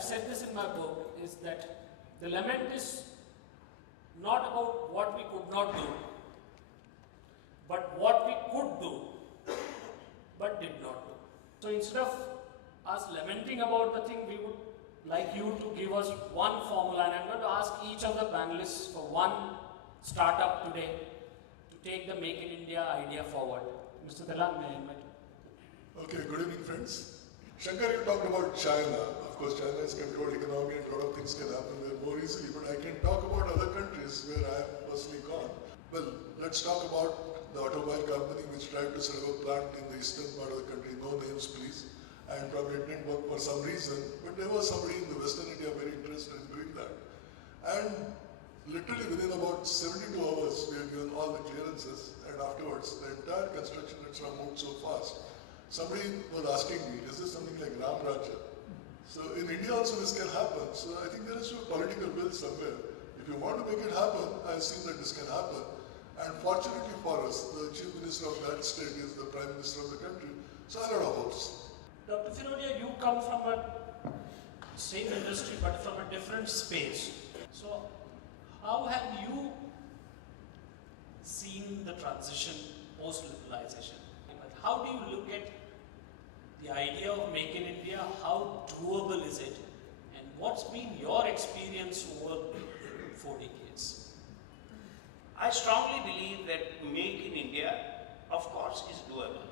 I've said this in my book, is that the lament is not about what we could not do, but what we could do, but did not do. So instead of us lamenting about the thing, we would like you to give us one formula, and I'm going to ask each of the panelists for one startup today to take the Make in India idea forward. Mr. Telang, may I invite you? Okay, good evening friends. Shankkar, you talked about China. Of course, China is controlled economy and a lot of things can happen there more easily, but I can talk about other countries where I have personally gone. Well, let's talk about the automobile company which tried to set up a plant in the eastern part of the country, no names please, and probably it didn't work for some reason, but there was somebody in the Western India very interested in doing that. And literally within about 72 hours, we had given all the clearances, and afterwards, the entire construction had moved so fast. Somebody was asking me, is this something like Ram Raja? So in India also this can happen. So I think there is a political will somewhere. If you want to make it happen, I've seen that this can happen. And fortunately for us, the Chief Minister of that state is the Prime Minister of the country. So I have a lot of hopes. Dr. Firodia, you come from a same industry but from a different space. So how have you seen the transition post-liberalization? How do you look at the idea of Make in India? How doable is it? And what's been your experience over 4 decades? I strongly believe that Make in India, of course, is doable.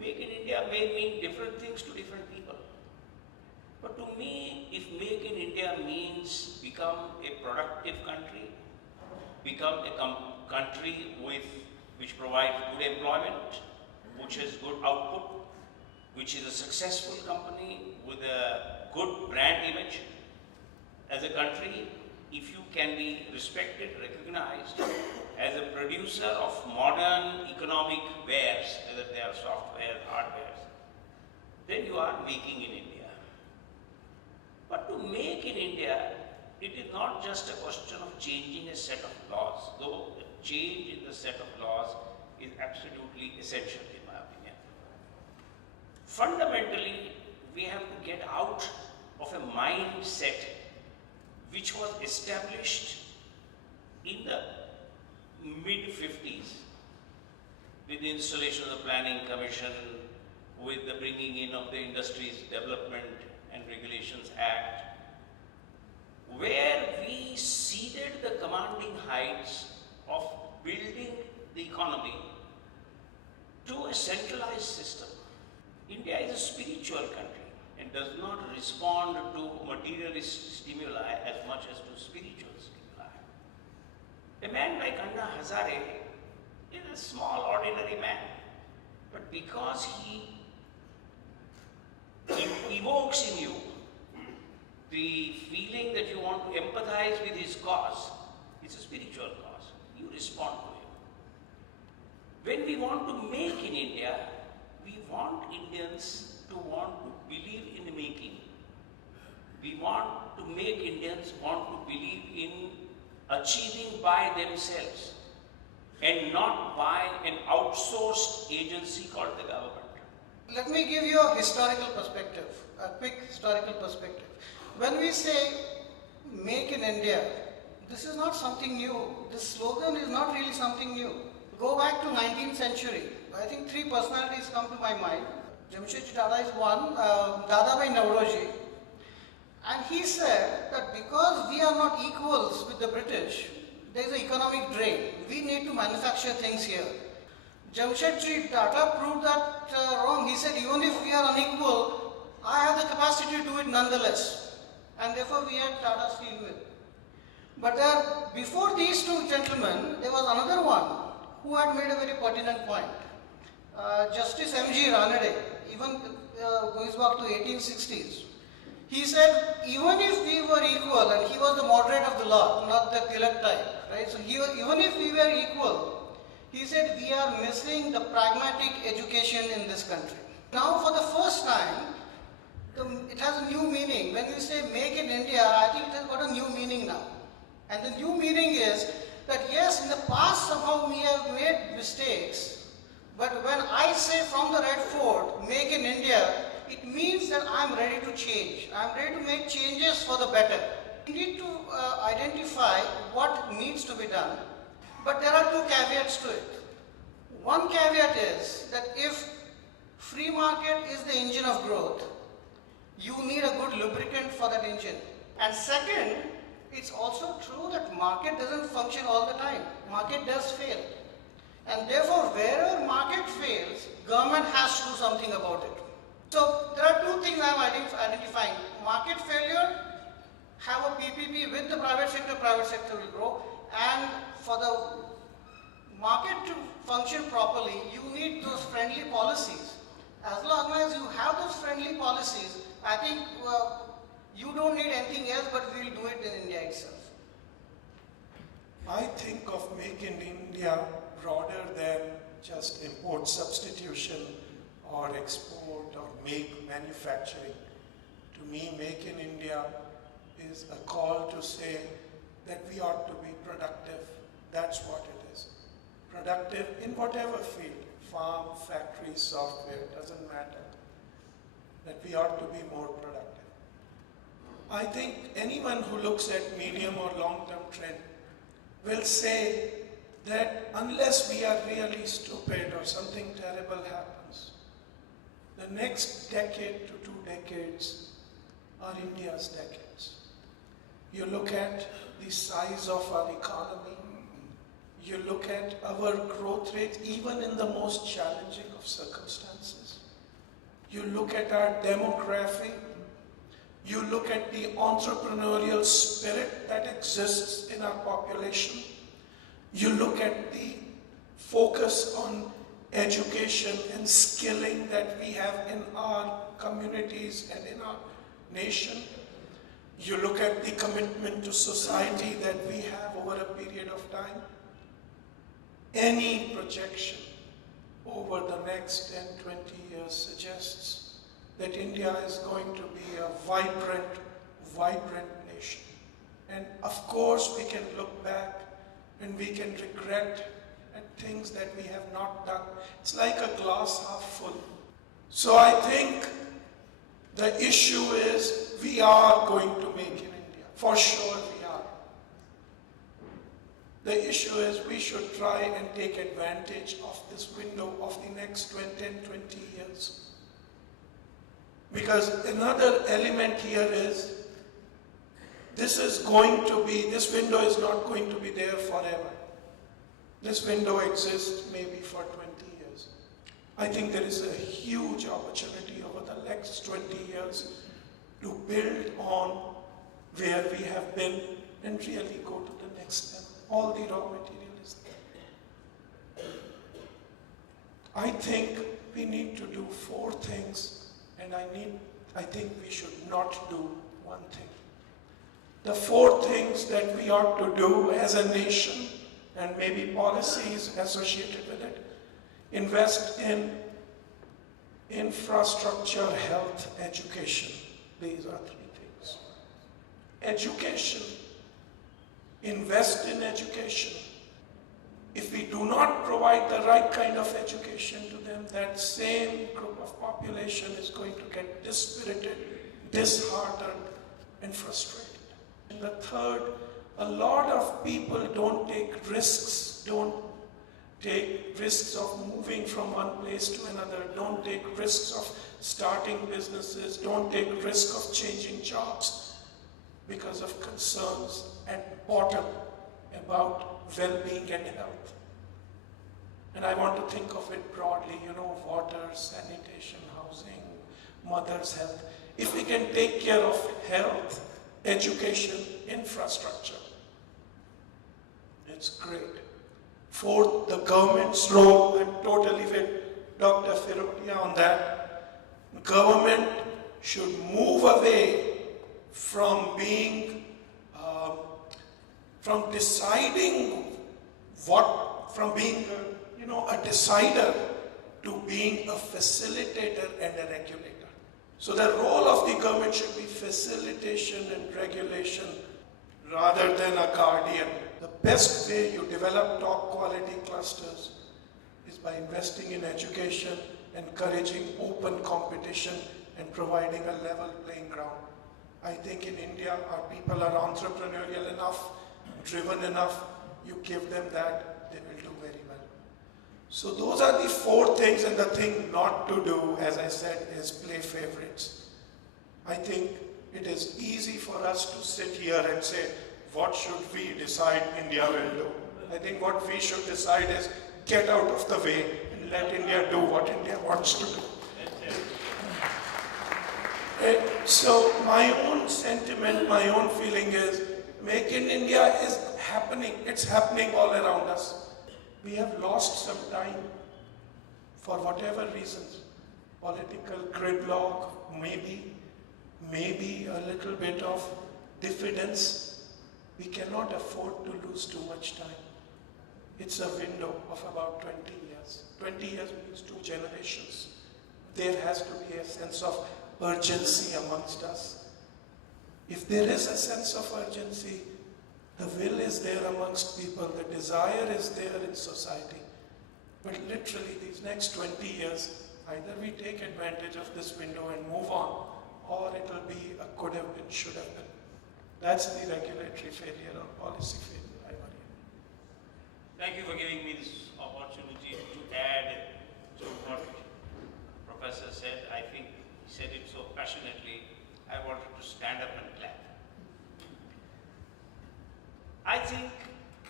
Make in India may mean different things to different people. But to me, if Make in India means become a productive country, become a country which provides good employment, which has good output, which is a successful company with a good brand image, as a country, if you can be respected, recognized as a producer of modern economic wares, whether they are software, hardware, then you are making in India. But to make in India, it is not just a question of changing a set of laws, though a change in the set of laws is absolutely essential in my opinion. Fundamentally, we have to get out of a mindset which was established in the mid-50s with the installation of the Planning Commission, with the bringing in of the Industries Development and Regulations Act, where we ceded the commanding heights of building the economy to a centralized system. India is a spiritual country and does not respond to materialist stimuli as much as to spiritual stimuli. A man like Anna Hazare is a small, ordinary man, but because he evokes in you the feeling that you want to empathize with his cause, it's a spiritual cause. You respond to him. When we want to make in India, we want Indians to want to believe in making. We want to make Indians want to believe in achieving by themselves and not by an outsourced agency called the government. Let me give you a historical perspective, a quick historical perspective. When we say Make in India, this is not something new. This slogan is not really something new. Go back to 19th century. I think 3 personalities come to my mind. Jamshedji Tata is one, Dadabhai Nauroji. And he said that because we are not equals with the British, there is an economic drain. We need to manufacture things here. Jamshedji Tata proved that wrong. He said even if we are unequal, I have the capacity to do it nonetheless. And therefore we had Tata Steel Mill. But before these two gentlemen, there was another one who had made a very pertinent point. Justice M.G. Ranade, even goes back to 1860s. He said, even if we were equal, and he was the moderate of the law, not the Tilak type, right? So even if we were equal, he said, we are missing the pragmatic education in this country. Now for the first time, it has a new meaning. When we say Make in India, I think it has got a new meaning now. And the new meaning is that yes, in the past somehow we have made mistakes, but when I say from the Red Fort, Make in India, it means that I'm ready to change. I'm ready to make changes for the better. We need to identify what needs to be done, but there are two caveats to it. One caveat is that if free market is the engine of growth, you need a good lubricant for that engine. And second, it's also true that market doesn't function all the time. Market does fail. And therefore, wherever market fails, government has to do something about it. So there are two things I'm identifying. Market failure, have a PPP with the private sector will grow. And for the market to function properly, you need those friendly policies. As long as you have those friendly policies, I think you don't need anything else, but we'll do it in India itself. I think of Make in India broader than just import substitution or export or make manufacturing. To me, Make in India is a call to say that we ought to be productive. That's what it is. Productive in whatever field, farm, factory, software, doesn't matter. That we ought to be more productive. I think anyone who looks at medium or long-term trend will say that unless we are really stupid or something terrible happens, the next decade to 2 decades are India's decades. You look at the size of our economy, you look at our growth rate even in the most challenging of circumstances. You look at our demography, you look at the entrepreneurial spirit that exists in our population, you look at the focus on education and skilling that we have in our communities and in our nation. You look at the commitment to society that we have over a period of time. Any projection over the next 10, 20 years suggests that India is going to be a vibrant nation. And of course we can look back and we can regret at things that we have not done. It's like a glass half full. So I think the issue is we are going to make in India. For sure we are. The issue is we should try and take advantage of this window of the next 10, 20 years. Because another element here is this window is not going to be there forever. This window exists maybe for 20 years. I think there is a huge opportunity over the next 20 years to build on where we have been and really go to the next level. All the raw material is there. I think we need to do 4 things, and I think we should not do 1 thing. The 4 things that we ought to do as a nation, and maybe policies associated with it: invest in infrastructure, health, education. These are 3 things. Education. Invest in education. If we do not provide the right kind of education to them, that same group of population is going to get dispirited, disheartened, and frustrated. And the third, a lot of people don't take risks of moving from one place to another, don't take risks of starting businesses, don't take risk of changing jobs because of concerns at bottom about well-being and health. And I want to think of it broadly, water, sanitation, housing, mother's health. If we can take care of health, education, infrastructure, it's great. 4th, the government's role. I'm totally with Dr. Firodia on that. Government should move away from being, from being a decider to being a facilitator and a regulator. So the role of the government should be facilitation and regulation rather than a guardian. The best way you develop top quality clusters is by investing in education, encouraging open competition, and providing a level playing ground. I think in India, our people are entrepreneurial enough, driven enough. You give them that, they will do very well. So those are the 4 things, and the thing not to do, as I said, is play favorites. I think it is easy for us to sit here and say, what should we decide India will do? I think what we should decide is get out of the way and let India do what India wants to do. And so my own sentiment, my own feeling is, Make in India is happening. It's happening all around us. We have lost some time for whatever reasons. Political gridlock, maybe a little bit of diffidence. We cannot afford to lose too much time. It's a window of about 20 years. 20 years means 2 generations. There has to be a sense of urgency amongst us. If there is a sense of urgency, the will is there amongst people, the desire is there in society. But literally these next 20 years, either we take advantage of this window and move on, or it will be a could have been, should have been. That's the regulatory failure or policy failure, I worry. Thank you for giving me this opportunity to add to what Professor said. I think he said it so passionately, I wanted to stand up and clap. I think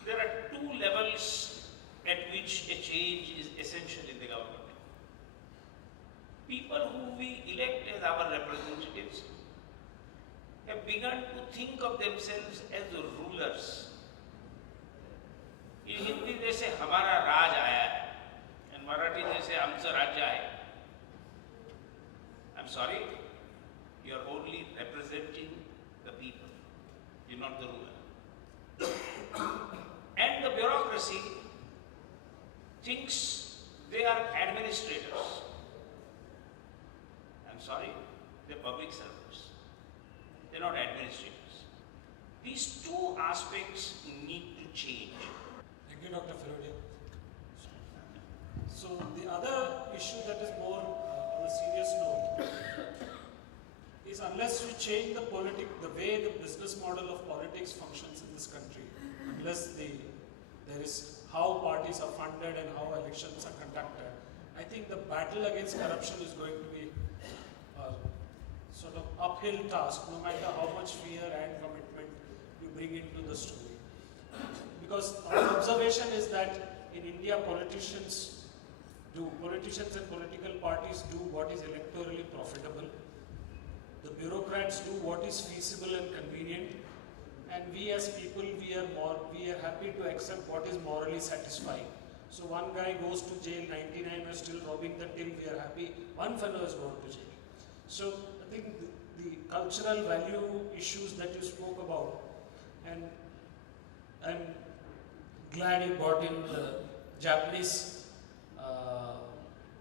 there are 2 levels at which a change is essential in the government. People who we elect as our representatives have begun to think of themselves as the rulers. In Hindi they say, "Hamara Raj aaya hai," and Marathi they say, "Amcha Rajya hai." I'm sorry, you are only representing the people. You're not the ruler. And the bureaucracy thinks they are administrators. I'm sorry, they're public servants. They're not administrators. These 2 aspects need to change. Thank you, Dr. Firodia. So the other issue that is more on a serious note is, unless we change the way the business model of politics functions in this country, unless there is how parties are funded and how elections are conducted, I think the battle against corruption is going to be a sort of uphill task, no matter how much fear and commitment you bring into the story. Because our observation is that in India, politicians and political parties do what is electorally profitable. The bureaucrats do what is feasible and convenient, and we as people, we are happy to accept what is morally satisfying. So one guy goes to jail, 99 are still robbing the till, we are happy, one fellow has gone to jail. So I think the cultural value issues that you spoke about, and I'm glad you brought in the Japanese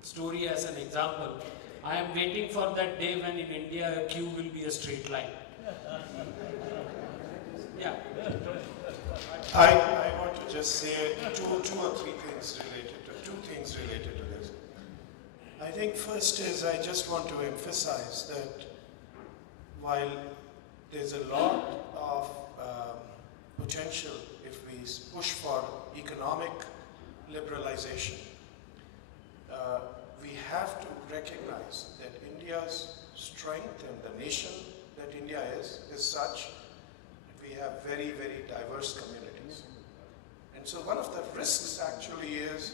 story as an example. I am waiting for that day when in India a queue will be a straight line. Yeah. I want to just say two or three things related to this. I think first is, I just want to emphasize that while there's a lot of potential if we push for economic liberalization, we have to recognize that India's strength and the nation that India is such that we have very, very diverse communities. And so one of the risks actually is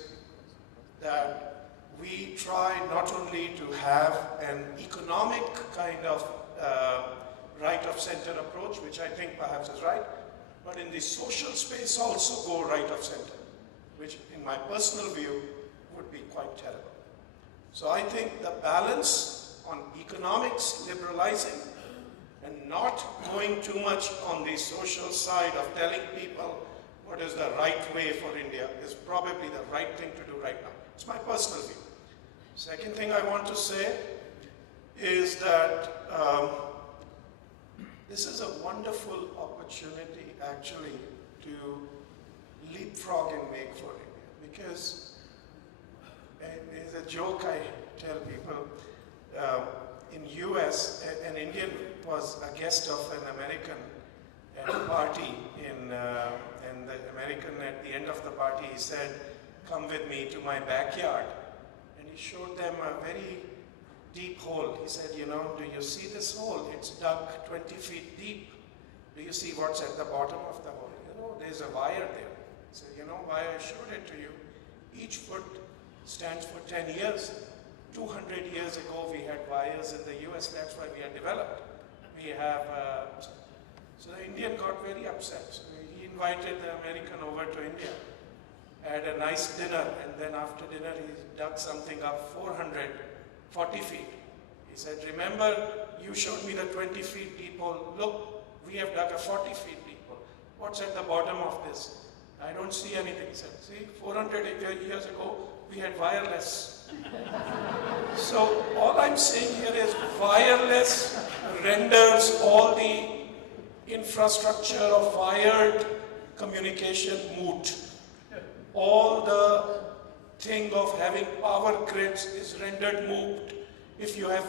that we try not only to have an economic kind of right of center approach, which I think perhaps is right, but in the social space also go right of center, which in my personal view would be quite terrible. So I think the balance on economics liberalizing and not going too much on the social side of telling people what is the right way for India is probably the right thing to do right now. It's my personal view. Second thing I want to say is that this is a wonderful opportunity actually to leapfrog and make for India, because there's a joke I tell people, in US, an Indian was a guest of an American at a party and the American at the end of the party he said, "Come with me to my backyard." And he showed them a very deep hole. He said, "You know, do you see this hole? It's dug 20 feet deep. Do you see what's at the bottom of the hole? You know, there's a wire there." He said, "You know why I showed it to you? Each foot stands for 10 years. 200 years ago we had wires in the US, that's why we are developed. We have, so the Indian got very upset. So he invited the American over to India, had a nice dinner, and then after dinner he dug something up 440 feet. He said, "Remember, you showed me the 20 feet deep hole. Look, we have dug a 40 feet deep hole. What's at the bottom of this?" "I don't see anything." He said, "See, 400 years ago, we had wireless." So all I'm saying here is wireless renders all the infrastructure of wired communication moot. All the thing of having power grids is rendered moot if you have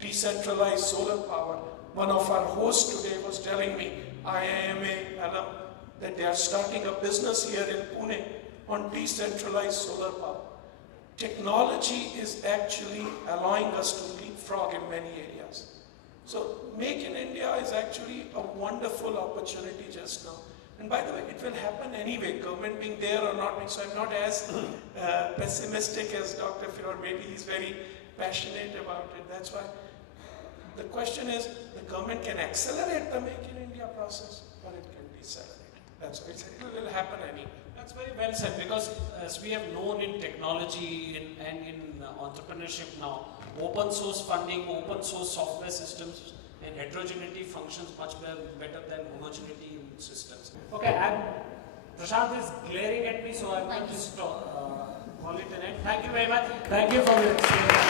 decentralized solar power. One of our hosts today was telling me, IIMA alum, that they are starting a business here in Pune on decentralized solar power. Technology is actually allowing us to leapfrog in many areas. So Make in India is actually a wonderful opportunity just now. And by the way, it will happen anyway, government being there or not being. So I'm not as pessimistic as Dr. Firodia. Maybe he's very passionate about it. That's why the question is, the government can accelerate the Make in India process, or it can decelerate. That's why it will happen anyway. That's very well said, because as we have known in technology and in entrepreneurship now, open source funding, open source software systems and heterogeneity functions much better than homogeneity in systems. Okay, Prashant is glaring at me, so I will just call it an end. Thank you very much. Thank you for your experience.